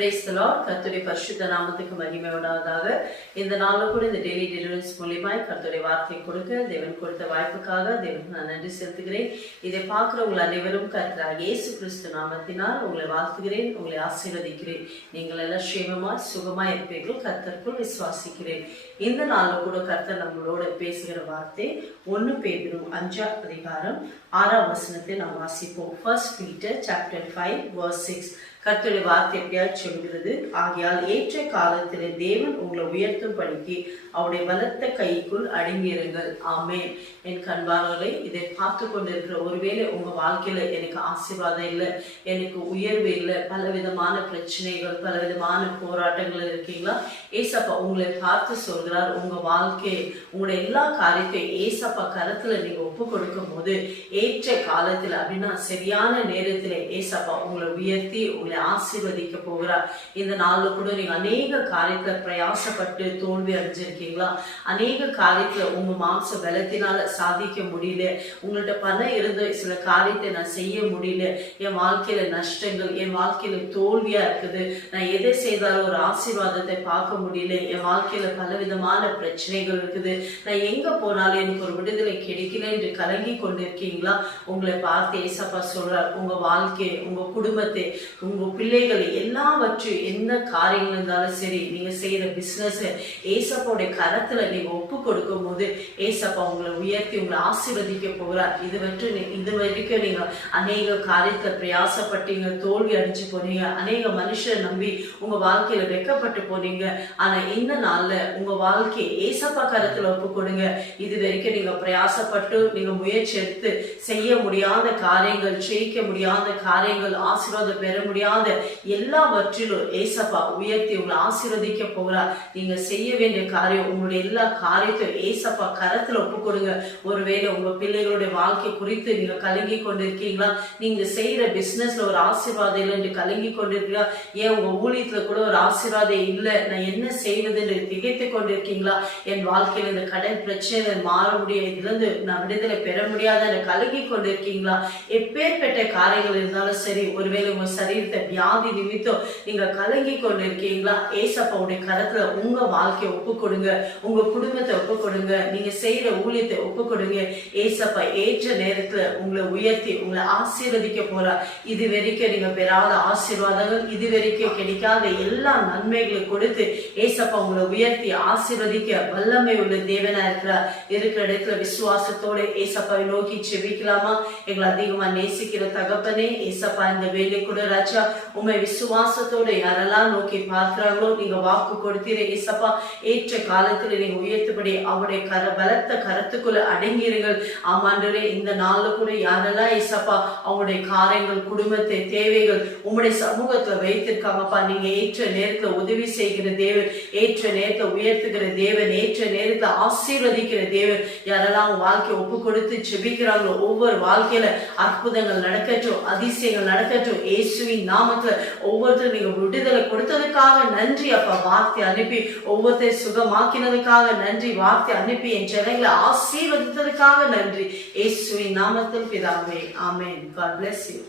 Praise the Lord. கர்த்தருடைய பரிசுத்த நாமத்துக்கு மகிமை உண்டாவதாக. இந்த நாளில் கூட இந்த டெய்லி டெலிவரன்ஸ் மூலியமாய் கர்த்தருடைய வார்த்தை கொடுக்க தேவன் கொடுத்த வாய்ப்புக்காக தேவன் நான் நன்றி செலுத்துகிறேன். இதை பார்க்கிற உங்கள் அனைவரும் கர்த்தராகிய இயேசு கிறிஸ்து நாமத்தினால் உங்களை வாழ்த்துகிறேன், உங்களை ஆசீர்வதிக்கிறேன். நீங்கள் எல்லாம் சேமமாய் சுகமாய் இருப்பீர்கள், கர்த்தருக்குள் விசுவாசிக்கிறேன். இந்த நாளில் கூட கர்த்தர் நம்மளோட பேசுகிற வார்த்தை 1 பேதுரு 5ஆம் அதிகாரம் 6ஆம் வசனத்தை நாம் வாசிப்போம். 1 Peter chapter 5 verse 6. கர்த்தருடைய வார்த்தை எப்படியாவது சொல்கிறது, ஆகையால் ஏற்ற காலத்தில் தேவன் உங்களை உயர்த்தும் படிக்கு அவருடைய பலத்த கைக்குள் அடங்கியிருங்கள். ஆமென். என் கண்பார்களை இதை பார்த்து கொண்டிருக்கிற ஒருவேளை உங்க வாழ்க்கையில எனக்கு ஆசீர்வாதம் இல்லை, எனக்கு உயர்வு இல்லை, பலவிதமான பிரச்சனைகள், பலவிதமான போராட்டங்கள் இருக்கீங்களா? ஏசப்பா உங்களை பார்த்து சொல்கிறார், உங்க வாழ்க்கை, உங்களுடைய எல்லா காரியத்தையும் ஏசப்பா கரத்துல நீங்க ஒப்பு கொடுக்கும் போது ஏற்ற காலத்துல அப்படின்னா சரியான நேரத்துல ஏசப்பா உங்களை உயர்த்தி உங்களை ஆசீர்வதிக்க போகிறார். இந்த நாள்ல கூட நீங்க அநேக காரியத்துல பிரயாசப்பட்டு தோல்வி அடைஞ்சிருக்கீங்களா? அநேக காரியத்துல உங்க மாம்ச பலத்தினால சாதிக்க முடியல, உங்கள்ட்ட பணம் இருந்து சில காரியத்தை நான் செய்ய முடியல, என் வாழ்க்கையில நஷ்டங்கள், என் வாழ்க்கையில தோல்வியா இருக்குது, நான் எதை செய்தாலும் ஒரு ஆசீர்வாதத்தை பார்க்க முடியல, என் வாழ்க்கையில பலவிதமான பிரச்சனைகள் இருக்குது, நான் எங்க போனாலும் எனக்கு ஒரு விடுதலை கிடைக்கல என்று கலங்கி கொண்டிருக்கீங்களா? உங்களை பார்த்து ஏசப்பா சொல்றார், உங்க வாழ்க்கை, உங்க குடும்பத்தை, உங்க பிள்ளைகள் எல்லாவற்றையும் எந்த காரியங்கள் இருந்தாலும் சரி, நீங்க செய்யற பிசினஸ் ஏசப்பாவுடைய கரத்துல நீங்க ஒப்பு கொடுக்கும் போது ஏசப்பா உங்களை உயர்த்தி உங்களை ஆசீர்வதிக்க போகிறார். இது வரைக்கும் நீங்க அநேக காரியத்துல பிரயாசப்பட்டீங்க, தோல்வி அடைஞ்சு போனீங்க, அநேக மனுஷரை நம்பி உங்க வாழ்க்கையில வெக்கப்பட்டு போனீங்க. ஆனா இந்த நாள்ல உங்க வாழ்க்கையை ஏசப்பா கரத்துல ஒப்பு கொடுங்க. இது வரைக்கும் நீங்க பிரயாசப்பட்டு நீங்க முயற்சி எடுத்து செய்ய முடியாத காரியங்கள், ஜெயிக்க முடியாத காரியங்கள், ஆசீர்வாதம் பெற முடியாத எல்லாவற்றிலும் ஏசப்பா உயர்த்தி உங்களை ஆசீர்வதிக்க போகிறார். நீங்க செய்ய வேண்டிய காரியம், உங்களுடைய எல்லா காரியத்தையும் ஏசப்பா கரத்துல ஒப்பு கொடுங்க. ஒருவேளை உங்க பிள்ளைகளுடைய வாழ்க்கை குறித்து நீங்க கலங்கி கொண்டிருக்கீங்களா? நீங்க செய்யற பிசினஸ்ல ஒரு ஆசீர்வாதம் இல்லை என்று கலங்கி கொண்டிருக்கீங்களா? ஏன் உங்க ஊழியத்துல கூட ஒரு ஆசீர்வாதம் இல்லை, நான் என்ன செய்வது என்று திகைத்து கொண்டிருக்கீங்களா? என் வாழ்க்கையில இந்த கடன் பிரச்சனை மாற முடியாது, இதுல இருந்து நான் விடுதலை பெற முடியாத கலங்கி கொண்டிருக்கீங்களா? எப்பேற்பட்ட காரியங்கள் இருந்தாலும் சரி, ஒருவேளை உங்க சரீரத்தை வியாதி நிமித்தம் நீங்க கலங்கி கொண்டிருக்கீங்களா? ஏசப்பாவுடைய கரத்துல உங்க வாழ்க்கையை ஒப்பு கொடுங்க, உங்க குடும்பத்தை ஒப்பு கொடுங்க, நீங்க செய்யற ஊழியத்தை ஒப்பு கொடுங்க. ஏசப்பா ஏற்ற நேரத்துல உங்களை உயர்த்தி உங்களை ஆசீர்வதிக்க போறார். இது வரைக்கும் நீங்க பெறாத ஆசீர்வாதங்கள், இது வரைக்கும் கிடைக்காத எல்லா நன்மைகளை கொடுத்து ஏசப்பா உங்களை உயர்த்தி ஆசீர்வதிக்க வல்லமை உள்ள தேவனா இருக்கிறார். இருக்கிற இடத்துல விசுவாசத்தோட ஏசப்பாவை நோக்கி செபிக்கலாமா? எங்களை அதிகமா நேசிக்கிற தகப்பனே, ஏசப்பா இந்த வேலை கூட ராஜா உண்மை விசுவாசத்தோட யாரெல்லாம் நோக்கி பார்க்கிறாங்களோ நீங்க வாக்கு கொடுத்தீரே ஏசப்பா, ஏற்ற காலத்துல நீங்க உயர்த்தபடி அவருடைய பலத்த கரத்துக்குள்ள அடங்கிருங்கள். ஆமாண்டரே, இந்த நாள்ல கூட யாரெல்லாம் ஏசப்பா அவங்களுடைய காரியங்கள், குடும்பத்தை, தேவைகள் உங்களுடைய சமூகத்துல வைத்திருக்காங்கப்பா, நீங்க ஏற்ற நேரத்துல உதவி செய்கிற தேவன், ஏற்ற நேரத்துல உயர்த்துகிற தேவன், ஏற்ற நேரத்துல ஆசீர்வதிக்கிற தேவன். யாரெல்லாம் வாழ்க்கையை ஒப்பு கொடுத்து செபிக்கிறாங்களோ ஒவ்வொரு வாழ்க்கையில அற்புதங்கள் நடக்கட்டும், அதிசயங்கள் நடக்கட்டும். இயேசுவின் நாமத்துல ஒவ்வொருத்தரும் நீங்க விடுதலை கொடுத்ததுக்காக நன்றி அப்பா. வார்த்தை அனுப்பி ஒவ்வொருத்தரை சுகமாக்கினதுக்காக நன்றி. வார்த்தை அனுப்பி என் ஜனங்களை ஆசீர்வதித்ததுக்காக நன்றி. இயேசுவின் நாமத்தில் பிதாவே, ஆமென். God bless you.